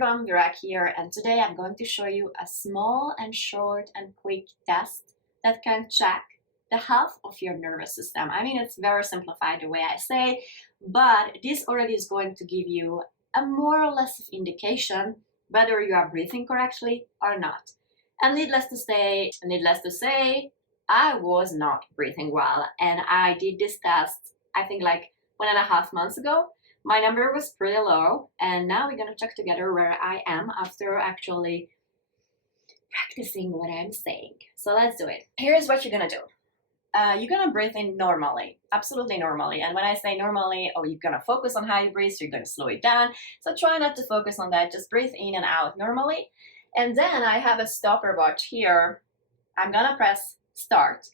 everyone, Virak here, and today I'm going to show you a small and short and quick test that can check the health of your nervous system. I mean, it's very simplified the way I say, but this already is going to give you a more or less of indication whether you are breathing correctly or not. And needless to say, I was not breathing well, and I did this test, I think like 1.5 months ago. My number was pretty low, and now we're gonna check together where I am after actually practicing what I'm saying. So let's do it. Here's what you're gonna do. You're gonna breathe in normally, absolutely normally. And when I say normally, you're gonna focus on how you breathe, so you're gonna slow it down. So try not to focus on that, just breathe in and out normally. And then I have a stopwatch here. I'm gonna press start.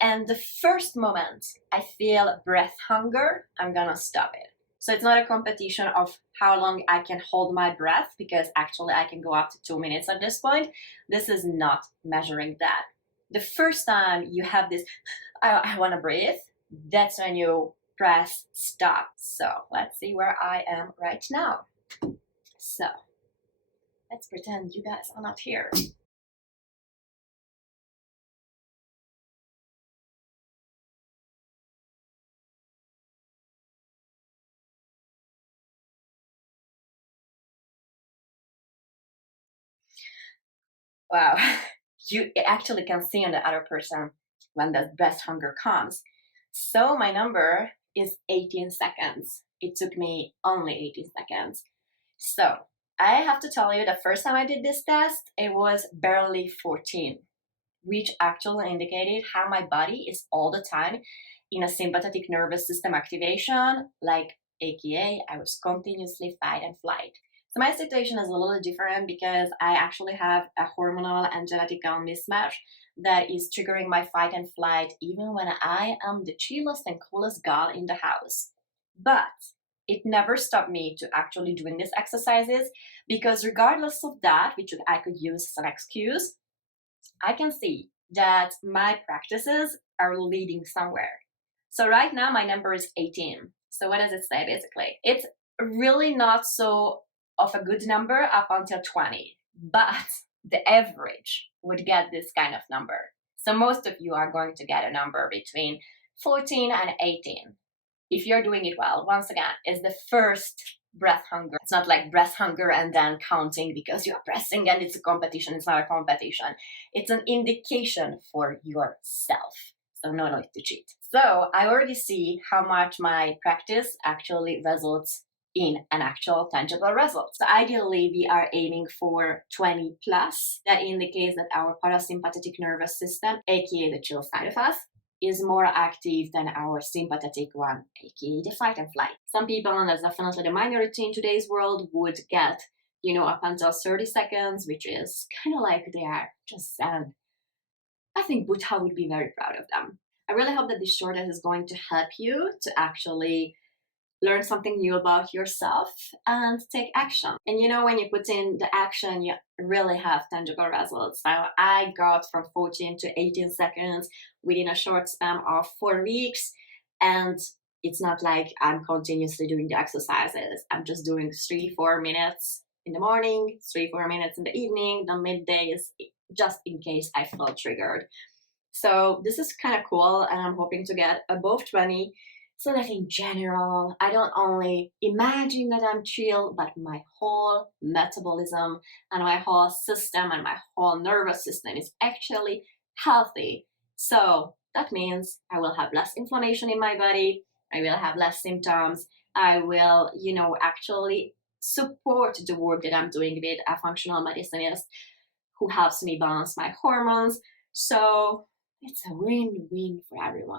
And the first moment I feel breath hunger, I'm gonna stop it. So it's not a competition of how long I can hold my breath, because actually I can go up to 2 minutes at this point. This is not measuring that. The first time you have this, I want to breathe, that's when you press stop. So let's see where I am right now. So let's pretend you guys are not here. Wow, you actually can see on the other person when the breath hunger comes. So my number is 18 seconds. It took me only 18 seconds. So I have to tell you, the first time I did this test, it was barely 14, which actually indicated how my body is all the time in a sympathetic nervous system activation, like AKA I was continuously fight and flight. So my situation is a little different because I actually have a hormonal and genetical mismatch that is triggering my fight and flight even when I am the chillest and coolest gal in the house. But it never stopped me to actually doing these exercises, because regardless of that, which I could use as an excuse, I can see that my practices are leading somewhere. So right now my number is 18. So what does it say basically? It's really not so of a good number up until 20, but the average would get this kind of number. So most of you are going to get a number between 14 and 18. If you're doing it well, once again, it's the first breath hunger. It's not like breath hunger and then counting because you're pressing and it's a competition. It's not a competition. It's an indication for yourself. So no need to cheat. So I already see how much my practice actually results in an actual tangible result. So ideally, we are aiming for 20 plus. That indicates that our parasympathetic nervous system, aka the chill side of us, is more active than our sympathetic one, aka the fight and flight. Some people, and that's definitely the minority in today's world, would get, up until 30 seconds, which is kind of like they are just zen. I think Buddha would be very proud of them. I really hope that this short test is going to help you to actually learn something new about yourself and take action. And when you put in the action, you really have tangible results. So I got from 14 to 18 seconds within a short span of 4 weeks. And it's not like I'm continuously doing the exercises. I'm just doing 3-4 minutes in the morning, 3-4 minutes in the evening, the middays, just in case I feel triggered. So this is kind of cool, and I'm hoping to get above 20, so that in general, I don't only imagine that I'm chill, but my whole metabolism and my whole system and my whole nervous system is actually healthy. So that means I will have less inflammation in my body, I will have less symptoms, I will, actually support the work that I'm doing with a functional medicinist who helps me balance my hormones. So it's a win-win for everyone.